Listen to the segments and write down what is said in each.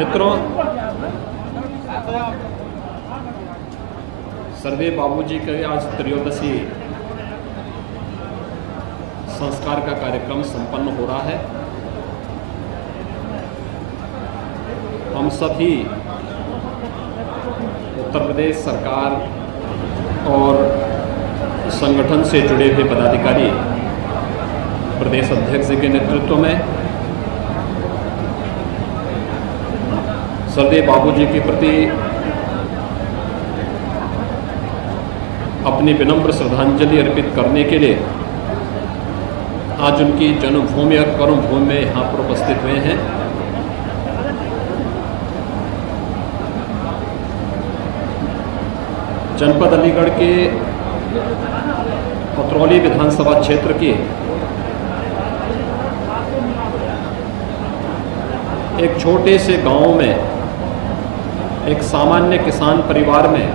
मित्रों, सरदेव बाबूजी के आज त्रयोदशी संस्कार का कार्यक्रम संपन्न हो रहा है। हम सभी उत्तर प्रदेश सरकार और संगठन से जुड़े हुए पदाधिकारी प्रदेश अध्यक्ष जी के नेतृत्व में सरदेव बाबूजी के प्रति अपनी विनम्र श्रद्धांजलि अर्पित करने के लिए आज उनकी जन्मभूमि और कर्मभूमि में यहाँ पर उपस्थित हुए हैं। जनपद अलीगढ़ के पतरौली विधानसभा क्षेत्र के एक छोटे से गांव में एक सामान्य किसान परिवार में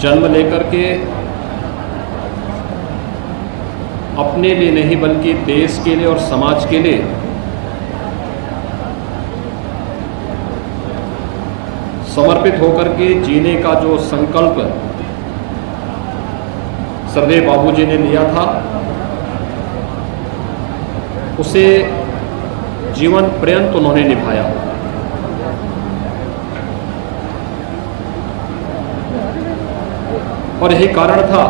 जन्म लेकर के अपने लिए नहीं बल्कि देश के लिए और समाज के लिए समर्पित होकर के जीने का जो संकल्प सरदेव बाबूजी ने लिया था, उसे जीवन पर्यंत उन्होंने निभाया। और यही कारण था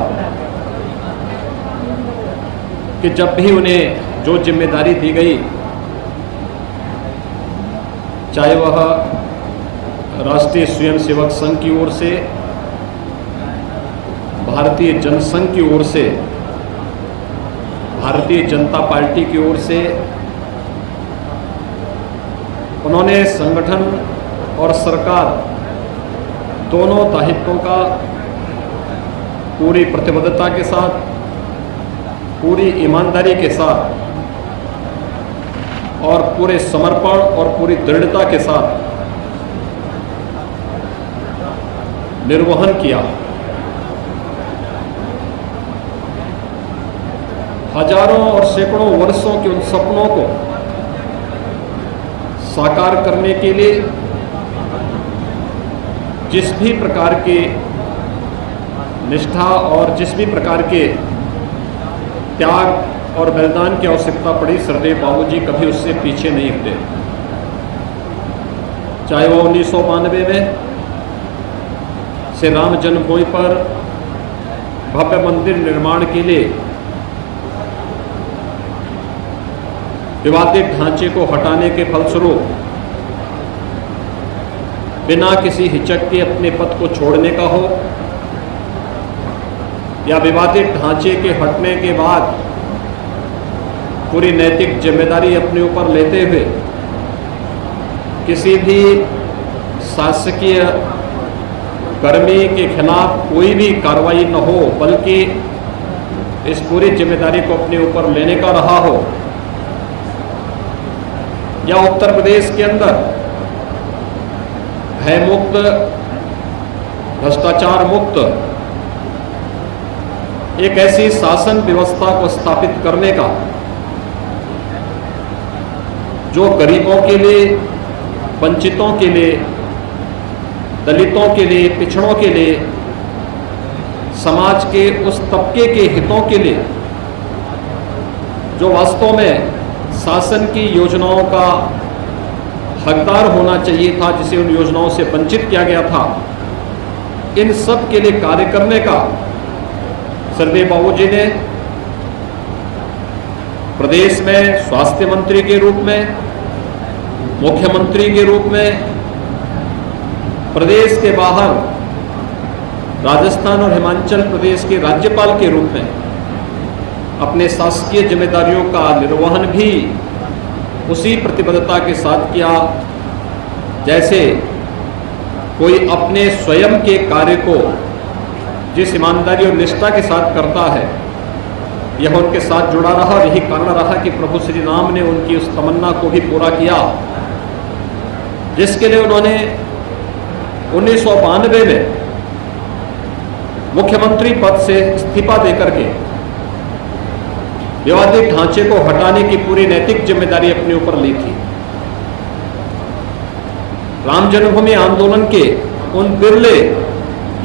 कि जब भी उन्हें जो जिम्मेदारी दी गई, चाहे वह राष्ट्रीय स्वयंसेवक संघ की ओर से, भारतीय जनसंघ की ओर से, भारतीय जनता पार्टी की ओर से, उन्होंने संगठन और सरकार दोनों दायित्वों का पूरी प्रतिबद्धता के साथ, पूरी ईमानदारी के साथ और पूरे समर्पण और पूरी दृढ़ता के साथ निर्वहन किया। हजारों और सैकड़ों वर्षों के उन सपनों को साकार करने के लिए जिस भी प्रकार के निष्ठा और जिस भी प्रकार के त्याग और बलिदान की आवश्यकता पड़ी, सरदेव बाबूजी कभी उससे पीछे नहीं हटे। चाहे वो 1992 में श्री राम जन्मभूमि पर भव्य मंदिर निर्माण के लिए विवादित ढांचे को हटाने के फलस्वरूप बिना किसी हिचक के अपने पद को छोड़ने का हो, या विवादित ढांचे के हटने के बाद पूरी नैतिक जिम्मेदारी अपने ऊपर लेते हुए किसी भी शासकीय कर्मी के खिलाफ कोई भी कार्रवाई न हो, बल्कि इस पूरी जिम्मेदारी को अपने ऊपर लेने का रहा हो, या उत्तर प्रदेश के अंदर भयमुक्त, भ्रष्टाचार मुक्त एक ऐसी शासन व्यवस्था को स्थापित करने का जो गरीबों के लिए, वंचितों के लिए, दलितों के लिए, पिछड़ों के लिए, समाज के उस तबके के हितों के लिए जो वास्तव में शासन की योजनाओं का हकदार होना चाहिए था, जिसे उन योजनाओं से वंचित किया गया था, इन सब के लिए कार्य करने का सरदेव बाबूजी ने प्रदेश में स्वास्थ्य मंत्री के रूप में, मुख्यमंत्री के रूप में, प्रदेश के बाहर राजस्थान और हिमाचल प्रदेश के राज्यपाल के रूप में अपने शासकीय जिम्मेदारियों का निर्वहन भी उसी प्रतिबद्धता के साथ किया जैसे कोई अपने स्वयं के कार्य को जिस ईमानदारी और निष्ठा के साथ करता है, यह उनके साथ जुड़ा रहा। और यही कारण रहा कि प्रभु श्री राम ने उनकी उस तमन्ना को भी पूरा किया जिसके लिए उन्होंने 1992 में मुख्यमंत्री पद से इस्तीफा देकर के विवादित ढांचे को हटाने की पूरी नैतिक जिम्मेदारी अपने ऊपर ली थी। राम जन्मभूमि आंदोलन के उन बिरले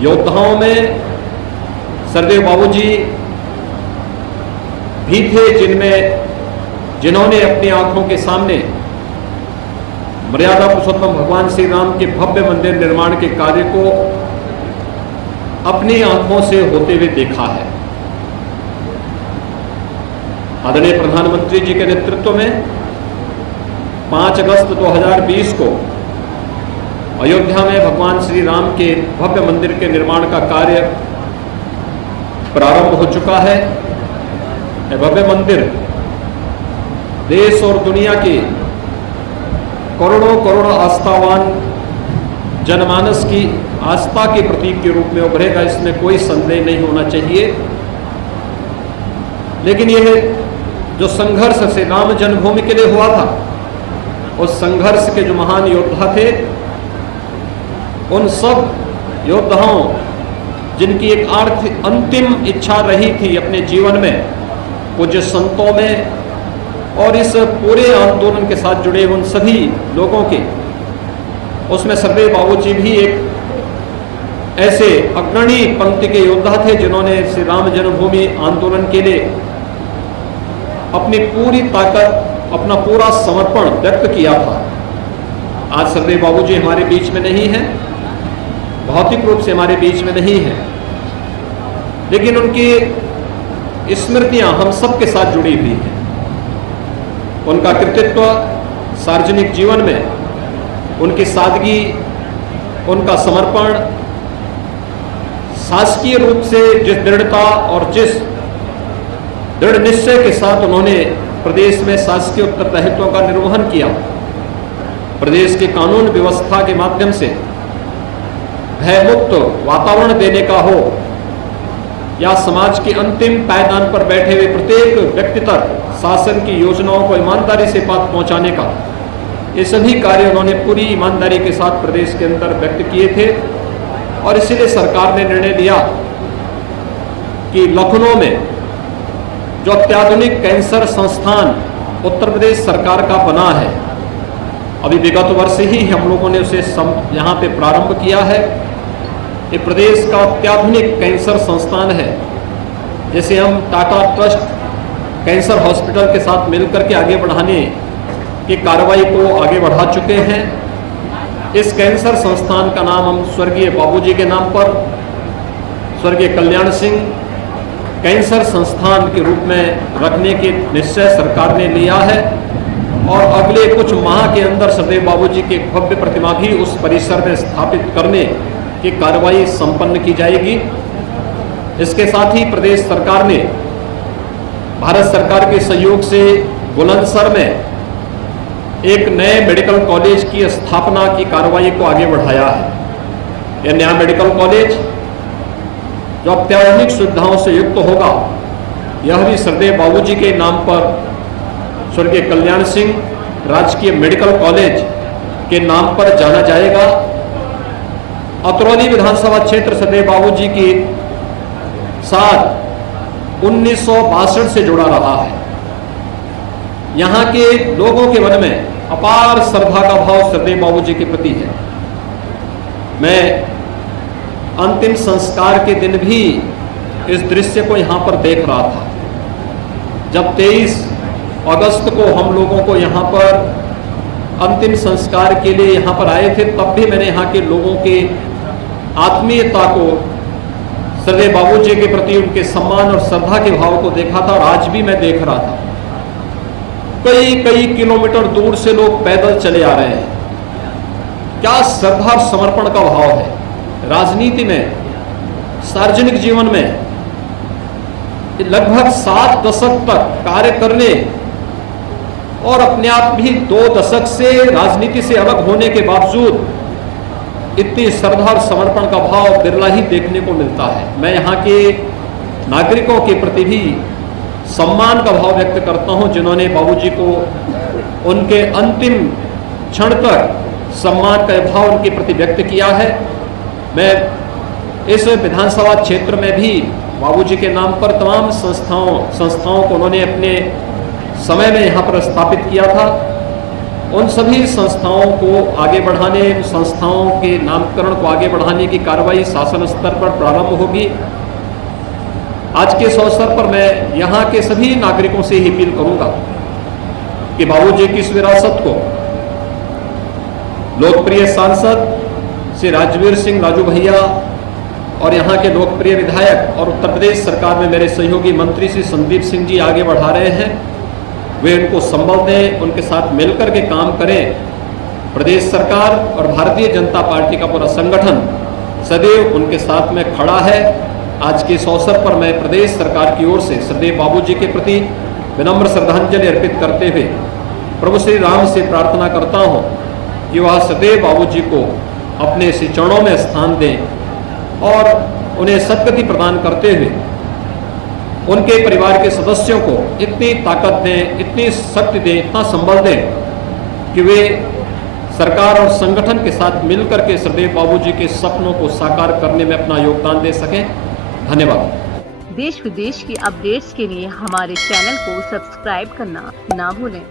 योद्धाओं में सरदेव बाबूजी भी थे जिन्होंने अपनी आंखों के सामने मर्यादा पुरुषोत्तम भगवान श्री राम के भव्य मंदिर निर्माण के कार्य को अपनी आंखों से होते हुए देखा है। आदरणीय प्रधानमंत्री जी के नेतृत्व में 5 अगस्त 2020 को अयोध्या में भगवान श्री राम के भव्य मंदिर के निर्माण का कार्य प्रारंभ हो चुका है। यह भव्य मंदिर देश और दुनिया के करोड़ों करोड़ आस्थावान जनमानस की आस्था के प्रतीक के रूप में उभरेगा, इसमें कोई संदेह नहीं होना चाहिए। लेकिन यह जो संघर्ष श्री राम जन्मभूमि के लिए हुआ था, उस संघर्ष के जो महान योद्धा थे, उन सब योद्धाओं जिनकी एक अंतिम इच्छा रही थी अपने जीवन में, पूज्य संतों में और इस पूरे आंदोलन के साथ जुड़े उन सभी लोगों के, उसमें सरदेव बाबूजी भी एक ऐसे अग्रणी पंक्ति के योद्धा थे जिन्होंने श्री राम जन्मभूमि आंदोलन के लिए अपनी पूरी ताकत, अपना पूरा समर्पण व्यक्त किया था। आज सरदेव बाबूजी हमारे बीच में नहीं हैं, भौतिक रूप से हमारे बीच में नहीं है, लेकिन उनकी स्मृतियां हम सबके साथ जुड़ी हुई हैं। उनका कृतित्व सार्वजनिक जीवन में, उनकी सादगी, उनका समर्पण, शासकीय रूप से जिस दृढ़ता और जिस दृढ़ निश्चय के साथ उन्होंने प्रदेश में शासकीय उत्तरदायित्वों का निर्वहन किया, प्रदेश के कानून व्यवस्था के माध्यम से भयमुक्त वातावरण देने का हो या समाज के अंतिम पायदान पर बैठे हुए प्रत्येक व्यक्ति तक शासन की योजनाओं को ईमानदारी से बात पहुंचाने का, ये सभी कार्य उन्होंने पूरी ईमानदारी के साथ प्रदेश के अंदर व्यक्त किए थे। और इसीलिए सरकार ने निर्णय लिया कि लखनऊ में जो अत्याधुनिक कैंसर संस्थान उत्तर प्रदेश सरकार का बना है, अभी विगत वर्ष ही हम लोगों ने उसे यहाँ पे प्रारंभ किया है। ये प्रदेश का अत्याधुनिक कैंसर संस्थान है। जैसे हम टाटा ट्रस्ट कैंसर हॉस्पिटल के साथ मिलकर के आगे बढ़ाने की कार्रवाई को आगे बढ़ा चुके हैं, इस कैंसर संस्थान का नाम हम स्वर्गीय बाबूजी के नाम पर स्वर्गीय कल्याण सिंह कैंसर संस्थान के रूप में रखने के निश्चय सरकार ने लिया है। और अगले कुछ माह के अंदर सरदेव बाबूजी की एक भव्य प्रतिमा भी उस परिसर में स्थापित करने की कार्रवाई संपन्न की जाएगी। इसके साथ ही प्रदेश सरकार ने भारत सरकार के सहयोग से बुलंदशहर में एक नए मेडिकल कॉलेज की स्थापना की कार्रवाई को आगे बढ़ाया है। यह नया मेडिकल कॉलेज जो अत्याधुनिक सुविधाओं से युक्त होगा, यह भी सरदेव बाबूजी के नाम पर स्वर्गीय कल्याण सिंह राजकीय मेडिकल कॉलेज के नाम पर जाना जाएगा। अतरौली विधानसभा क्षेत्र सरदेव बाबूजी के साथ 1962 से जुड़ा रहा है। यहाँ के लोगों के मन में अपार श्रद्धा का भाव सरदेव बाबूजी के प्रति है। मैं अंतिम संस्कार के दिन भी इस दृश्य को यहाँ पर देख रहा था। जब 23 अगस्त को हम लोगों को यहाँ पर अंतिम संस्कार के लिए यहाँ पर आए थे, तब भी मैंने यहाँ के लोगों के आत्मीयता को, सरदेव बाबूजी के प्रति उनके सम्मान और श्रद्धा के भाव को देखा था। और आज भी मैं देख रहा था, कई किलोमीटर दूर से लोग पैदल चले आ रहे हैं। क्या श्रद्धा और समर्पण का भाव है। राजनीति में, सार्वजनिक जीवन में लगभग 7 दशक तक कार्य करने और अपने आप भी 2 दशक से राजनीति से अलग होने के बावजूद इतनी श्रद्धा और समर्पण का भाव बिरला ही देखने को मिलता है। मैं यहाँ के नागरिकों के प्रति भी सम्मान का भाव व्यक्त करता हूँ, जिन्होंने बाबूजी को उनके अंतिम क्षण तक सम्मान का भाव उनके प्रति व्यक्त किया है। मैं इस विधानसभा क्षेत्र में भी बाबूजी के नाम पर तमाम संस्थाओं को उन्होंने अपने समय में यहाँ पर स्थापित किया था। उन सभी संस्थाओं को आगे बढ़ाने, उन संस्थाओं के नामकरण को आगे बढ़ाने की कार्रवाई शासन स्तर पर प्रारंभ होगी। आज के इस अवसर पर मैं यहाँ के सभी नागरिकों से ही अपील करूंगा कि बाबूजी की इस विरासत को लोकप्रिय सांसद श्री राजवीर सिंह राजू भैया और यहाँ के लोकप्रिय विधायक और उत्तर प्रदेश सरकार में मेरे सहयोगी मंत्री श्री संदीप सिंह जी आगे बढ़ा रहे हैं, वे उनको संबल दें, उनके साथ मिलकर के काम करें। प्रदेश सरकार और भारतीय जनता पार्टी का पूरा संगठन सदैव उनके साथ में खड़ा है। आज के इस अवसर पर मैं प्रदेश सरकार की ओर से सदैव बाबूजी के प्रति विनम्र श्रद्धांजलि अर्पित करते हुए प्रभु श्री राम से प्रार्थना करता हूँ कि वह सदैव बाबूजी को अपने श्री चरणों में स्थान दें और उन्हें सद्गति प्रदान करते हुए उनके परिवार के सदस्यों को इतनी ताकत दें, इतनी शक्ति दें, इतना संबल दें कि वे सरकार और संगठन के साथ मिलकर के सदैव बाबूजी के सपनों को साकार करने में अपना योगदान दे सकें। धन्यवाद। देश विदेश की अपडेट्स के लिए हमारे चैनल को सब्सक्राइब करना ना भूलें।